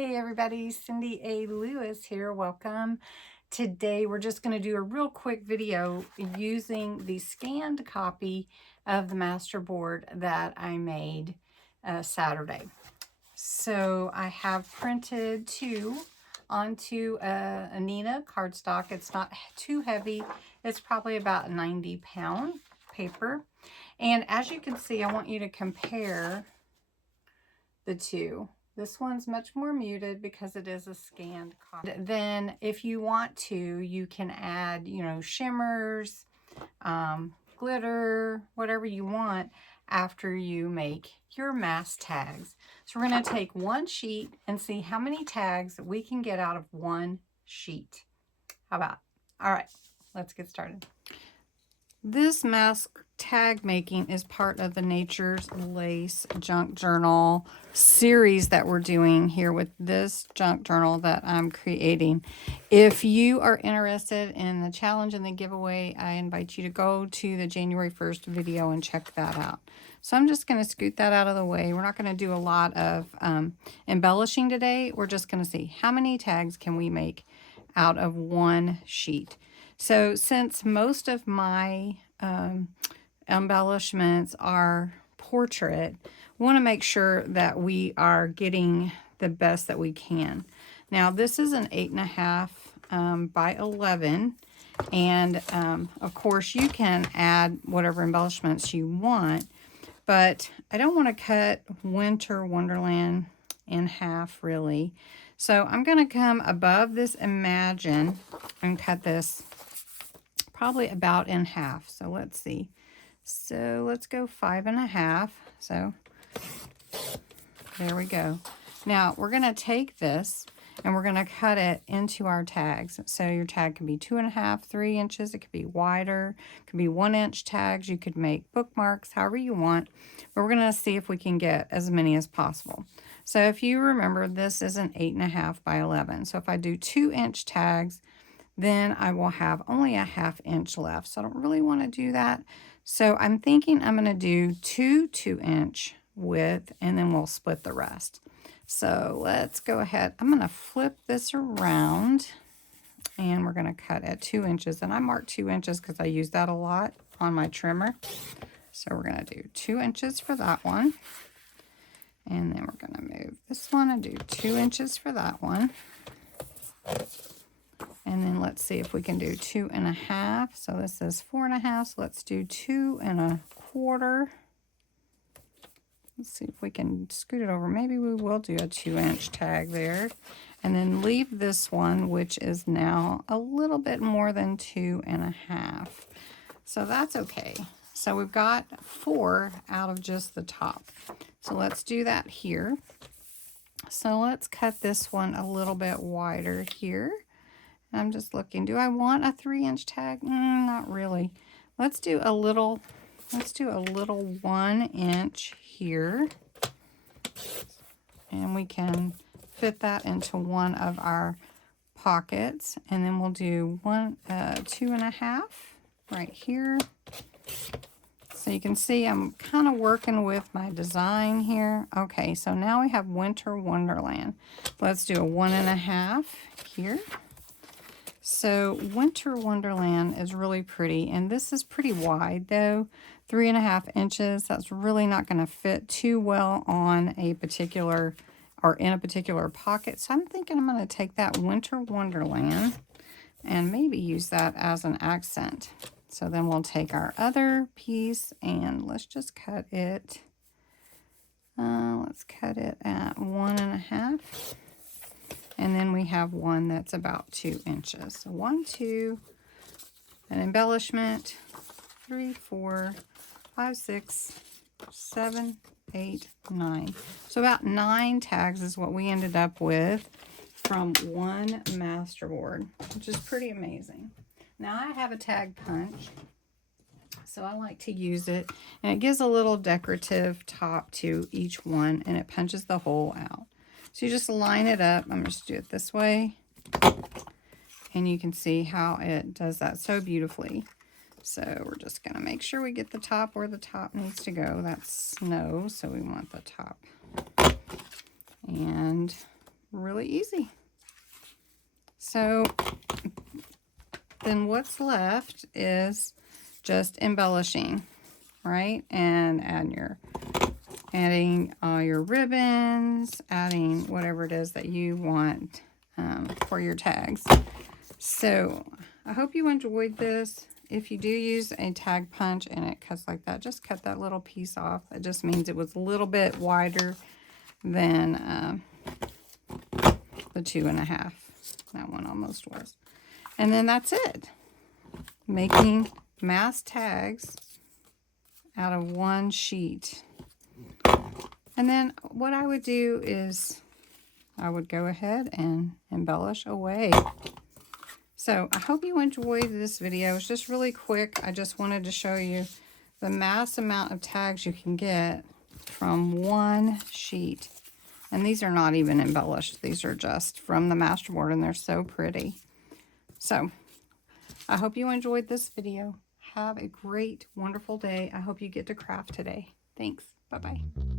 Hey everybody, Cindy A. Lewis here. Welcome. Today we're just going to do a real quick video using the scanned copy of the Masterboard that I made Saturday. So I have printed two onto a Nina cardstock. It's not too heavy. It's probably about 90-pound paper. And as you can see, I want you to compare the two. This one's much more muted because it is a scanned copy. Then if you want to, you can add, shimmers, glitter, whatever you want after you make your mask tags. So we're going to take one sheet and see how many tags we can get out of one sheet. How about? All right, let's get started. This mask tag making is part of the Nature's Lace Junk Journal series that we're doing here with this junk journal that I'm creating. If you are interested in the challenge and the giveaway, I invite you to go to the January 1st video and check that out. So I'm just going to scoot that out of the way. We're not going to do a lot of embellishing today. We're just going to see how many tags can we make out of one sheet. So since most of my embellishments are portrait, we want to make sure that we are getting the best that we can. Now this is an 8.5 by 11, and of course you can add whatever embellishments you want, but I don't want to cut Winter Wonderland in half really. So I'm going to come above this Imagine and cut this probably about in half. So let's see. So let's go 5.5. So there we go. Now we're going to take this and we're going to cut it into our tags. So your tag can be 2.5, 3 inches. It could be wider. It could be 1-inch tags. You could make bookmarks, however you want. But we're going to see if we can get as many as possible. So if you remember, this is an 8.5 by 11. So if I do 2-inch tags, then I will have only a 1/2 inch left. So I don't really want to do that. So I'm thinking I'm going to do 2-inch width, and then we'll split the rest. So let's go ahead. I'm going to flip this around, and we're going to cut at 2 inches. And I marked 2 inches because I use that a lot on my trimmer. So we're going to do 2 inches for that one. And then we're going to move this one and do 2 inches for that one. And then let's see if we can do 2.5. So this is 4.5. So let's do 2.25. Let's see if we can scoot it over. Maybe we will do a 2-inch tag there. And then leave this one, which is now a little bit more than 2.5. So that's okay. So we've got 4 out of just the top. So let's do that here. So let's cut this one a little bit wider here. I'm just looking. Do I want a 3-inch tag? Not really. Let's do a little 1-inch here. And we can fit that into one of our pockets. And then we'll do 2.5 right here. So you can see I'm kind of working with my design here. Okay, so now we have Winter Wonderland. Let's do a 1.5 here. So Winter Wonderland is really pretty, and this is pretty wide though, 3.5 inches. That's really not going to fit too well on a particular or in a particular pocket. So I'm thinking I'm going to take that Winter Wonderland and maybe use that as an accent. So then we'll take our other piece and let's just cut it. Let's cut it at 1.5. And then we have one that's about 2 inches. So 1, 2, an embellishment, 3, 4, 5, 6, 7, 8, 9. So about 9 tags is what we ended up with from one Masterboard, which is pretty amazing. Now I have a tag punch, so I like to use it. And it gives a little decorative top to each one, and it punches the hole out. So you just line it up. I'm just do it this way. And you can see how it does that so beautifully. So we're just going to make sure we get the top where the top needs to go. That's snow, so we want the top. And really easy. So then what's left is just embellishing, right? And adding all your ribbons, adding whatever it is that you want for your tags. So I hope you enjoyed this. If you do use a tag punch and it cuts like that, just cut that little piece off. It just means it was a little bit wider than the 2.5. That one almost was. And then that's it. Making mass tags out of one sheet. And then what I would do is I would go ahead and embellish away. So I hope you enjoyed this video. It's just really quick. I just wanted to show you the mass amount of tags you can get from one sheet. And these are not even embellished. These are just from the Masterboard, and they're so pretty. So I hope you enjoyed this video. Have a great, wonderful day. I hope you get to craft today. Thanks. Bye-bye.